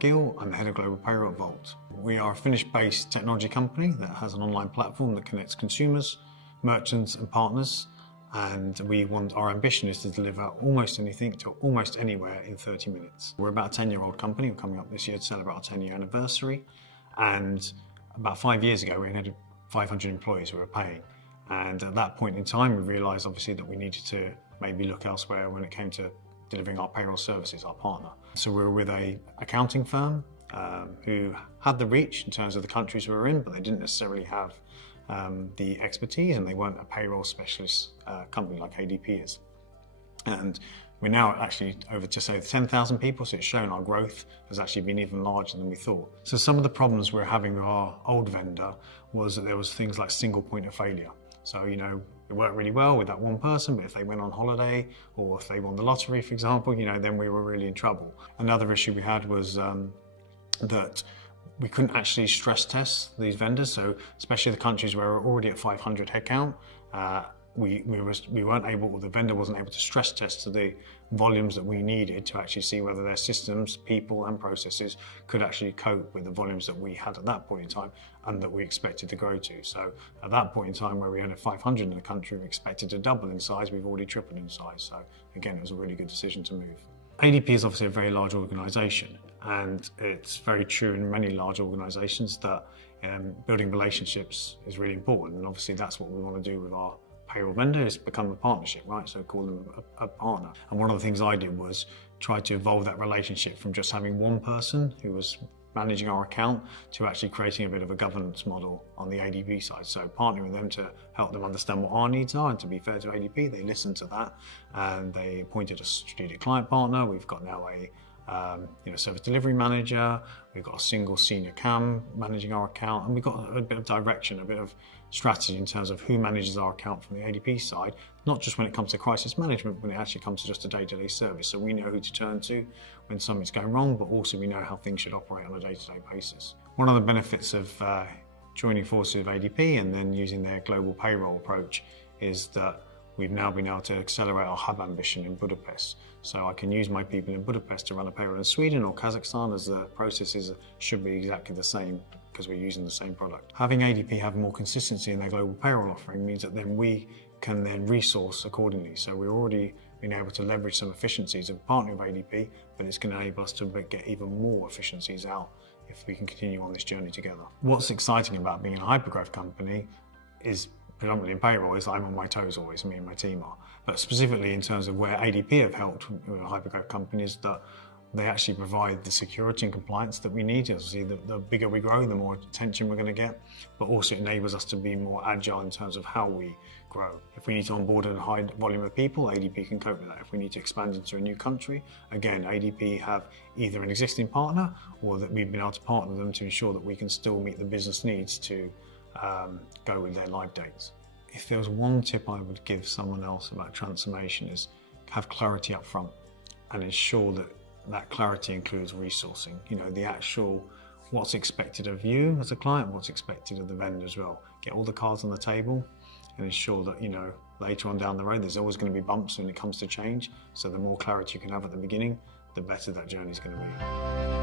Marc Gill. I'm the head of Global Payroll at Wolt. We are a Finnish-based technology company that has an online platform that connects consumers, merchants and partners, and our ambition is to deliver almost anything to almost anywhere in 30 minutes. We're about a 10-year-old company. We're coming up this year to celebrate our 10-year anniversary, and about 5 years ago we had 500 employees who were paying, and at that point in time we realised obviously that we needed to maybe look elsewhere when it came to delivering our payroll services, our partner. So we were with an accounting firm who had the reach in terms of the countries we were in, but they didn't necessarily have the expertise, and they weren't a payroll specialist company like ADP is. And we're now actually over just over 10,000 people, so it's shown our growth has actually been even larger than we thought. So some of the problems we're having with our old vendor was that there was things like single point of failure. So, it worked really well with that one person, but if they went on holiday or if they won the lottery, for example, then we were really in trouble. Another issue we had was that we couldn't actually stress test these vendors. So especially the countries where we're already at 500 headcount, we weren't able, or the vendor wasn't able to stress test to the volumes that we needed to actually see whether their systems, people and processes could actually cope with the volumes that we had at that point in time and that we expected to grow to. So at that point in time where we had 500 in the country, we expected to double in size, we've already tripled in size. So again, it was a really good decision to move. ADP is obviously a very large organisation, and it's very true in many large organisations that building relationships is really important, and obviously that's what we want to do with our payroll vendor, is become a partnership, right? So call them a partner. And one of the things I did was try to evolve that relationship from just having one person who was managing our account to actually creating a bit of a governance model on the ADP side. So partnering with them to help them understand what our needs are, and to be fair to ADP, they listened to that and they appointed a strategic client partner. We've got now a service delivery manager, we've got a single senior CAM managing our account, and we've got a bit of direction, a bit of strategy in terms of who manages our account from the ADP side, not just when it comes to crisis management, but when it actually comes to just a day-to-day service. So we know who to turn to when something's going wrong, but also we know how things should operate on a day-to-day basis. One of the benefits of joining forces with ADP and then using their global payroll approach is that we've now been able to accelerate our hub ambition in Budapest. So I can use my people in Budapest to run a payroll in Sweden or Kazakhstan, as the processes should be exactly the same because we're using the same product. Having ADP have more consistency in their global payroll offering means that then we can then resource accordingly. So we're already been able to leverage some efficiencies of partnering with ADP, but it's going to enable us to get even more efficiencies out if we can continue on this journey together. What's exciting about being a hypergrowth company is predominantly in payroll is I'm on my toes always, me and my team are. But specifically in terms of where ADP have helped with hypergrowth companies, that they actually provide the security and compliance that we need. Obviously, the bigger we grow, the more attention we're going to get, but also enables us to be more agile in terms of how we grow. If we need to onboard a high volume of people, ADP can cope with that. If we need to expand into a new country, again, ADP have either an existing partner or that we've been able to partner them to ensure that we can still meet the business needs to go with their live dates. If there was one tip I would give someone else about transformation, is have clarity up front and ensure that that clarity includes resourcing. The actual what's expected of you as a client, what's expected of the vendor as well. Get all the cards on the table and ensure that later on down the road there's always going to be bumps when it comes to change. So the more clarity you can have at the beginning, the better that journey is going to be.